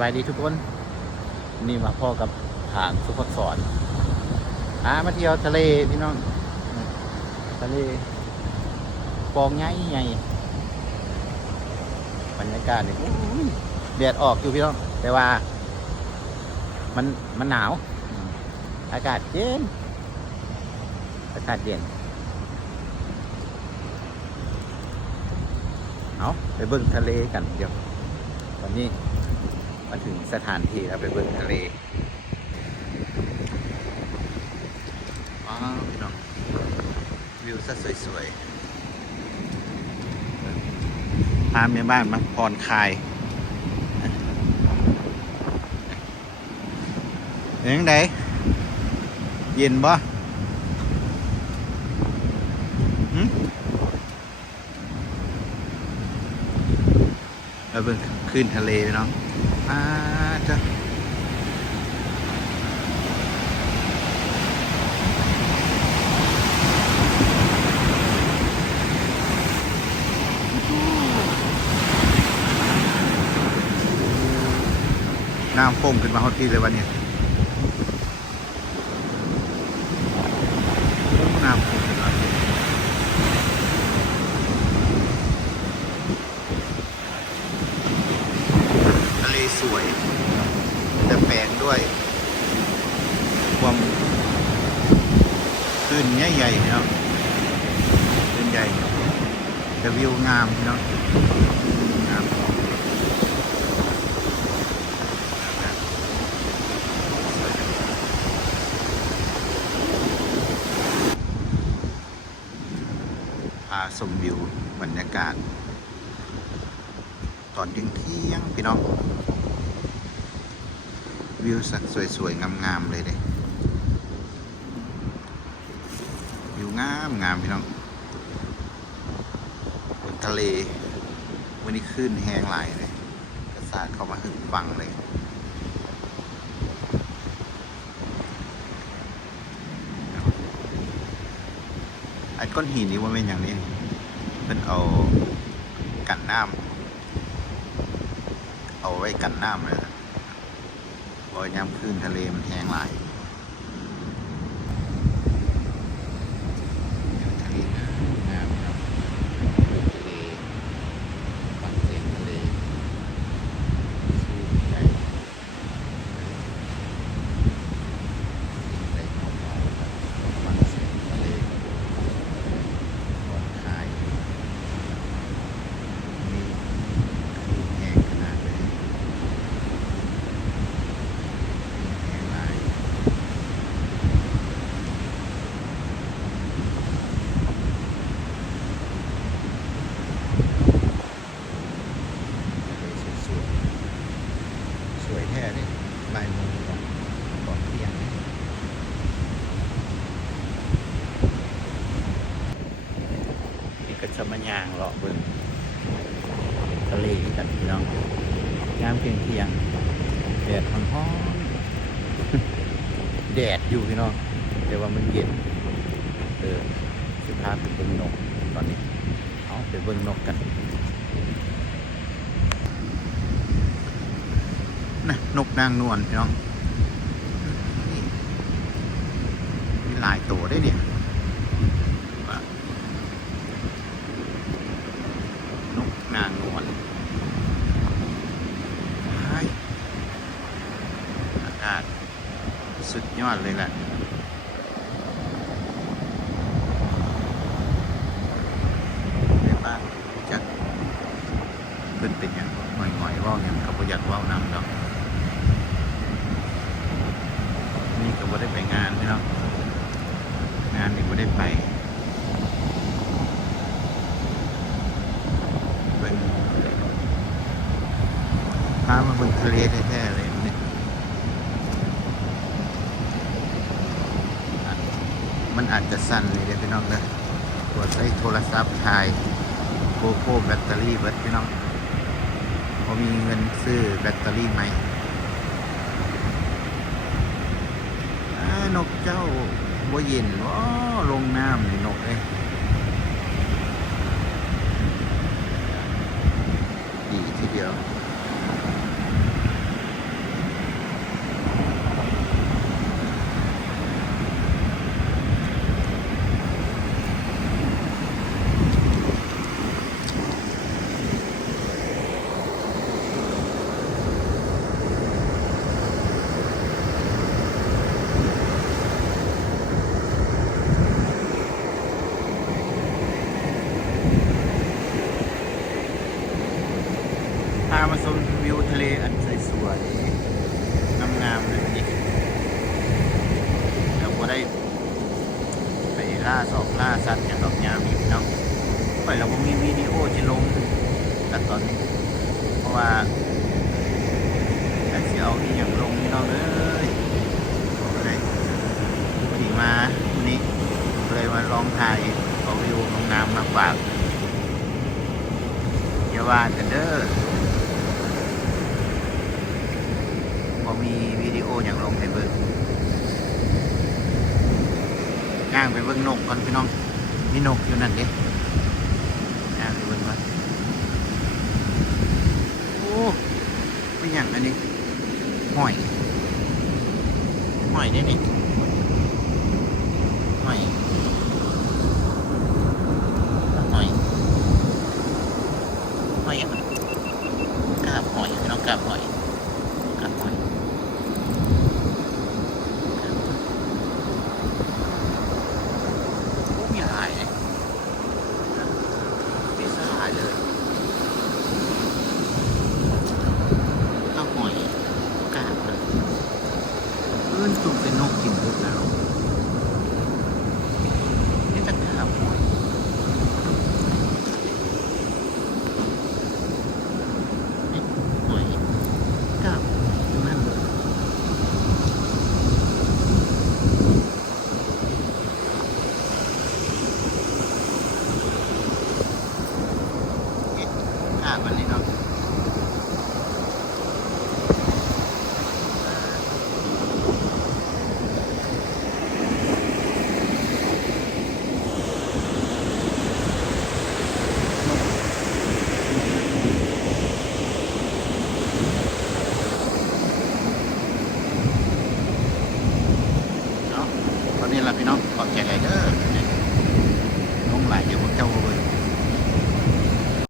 บายดีทุกคนนี่มาพ่อกับทางสุภสอนมาเที่ยวทะเลพี่น้องทะเลฟองใหญ่ใหญ่บรรยากาศนี่แดดออกอยู่พี่น้องแต่ว่ามันหนาวอากาศเย็นเอาไปเบิ่งทะเลกันเดี๋ยววันนี้มาถึงสถานที่แล้วไปเบิ่งทะเลว้าวพี่น้องวิวซะสวยๆพาแม่บ้านมาผ่อนคลายยังไงเย็นบ่เราเบิ่งขึ้นทะเลเนาะจ้ะน้ำพุ่งขึ้นมาฮอตที่เลยวันนี้น้ำพุ่งขึ้นมาทะเลสวยแต่แปลงด้วยความคลื่นใหญ่ๆนะครับคลื่นใหญ่แต่วิวงามเนาะงามพาชมวิวบรรยากาศตอนเที่ยงพี่น้องวิวสักสวยๆงามๆเลยเด้วิวงามพี่น้องบนทะเลวันนี้ขึ้นแห้งหลายเลยกระสาดเข้ามาหึงฟังเลยไอ้ก้อนหินนี่ว่าเป็นอย่างนี้เป็นเอากันน้ำเอาไว้กันน้ำเลยบอยย้ำขึ้นทะเลมันแห้งหลายทะเลงามครับทะเลฟังเสียงทะเลชื่นใจได้เข้ามาฟังเสียงทะเลผ่อนคลายนี่คือแห้งขนาดเลยสวยแท้เลยบ่ายโมงก่อนเที่ยงนี่ก็จะมาย่างเลาะเบิ่งทะเลกันพี่น้องงามเพียงแดดร้อนแดดอยู่พี่น้องแต่ว่ามันเย็นสิพาไปเบิ่งนกตอนนี้เอาไปเบิ่งนกกันนะนกนางนวลพี่น้องมีหลายตัวได้เนี่ยนกนางนวลอากาศสุดยอดเลยแหละในบ้านจักเป็นอย่างหน่อยๆว่าอย่างเขาอยากว่านำดอกนี่ก็บ่ได้ไปงานพี่น้องงานนี่บ่ได้ไปเป็นพามาเบิ่งทะเลแท้ๆเลยนี่มันอาจจะสั่นเลยเด้อพี่น้องนะตัวใช้โทรศัพท์ถ่ายโกโก้แบตเตอรี่เบิดพี่น้องพอมีเงินซื้อแบตเตอรี่ไหมนกเจ้าบ่เย็นว้าลงน้ำนี่นกดีทีเดียว มวิวทะเลอันสวยๆงามๆเลยนี่แล้วก็ได้ไปล่าสอกล่าสัตว์อย่างดอกยามอีกเนาะไปเราก็มีวิดีโอจะลงกันตอนนี้เพราะว่าแต่สิเอาอีกอย่างลงนี่น้องเอ้ยก็เลยพอดีมาวันนี้ก็เลยมาลองถ่ายเอาวิวงามๆมาฝากอย่าว่ากันเด้อพอมีวิดีโออย่างลงให้เบิ่งย่างไปเบิ่งนกก่อนพี่น้องมีนกอยู่นั่นเด้ย่างไปเบิ่งก่อนโอ้เป็นอย่างอันนี้หอยได้นี่หอยหอยอะไรกาบหอยพี่น้องกาบหอย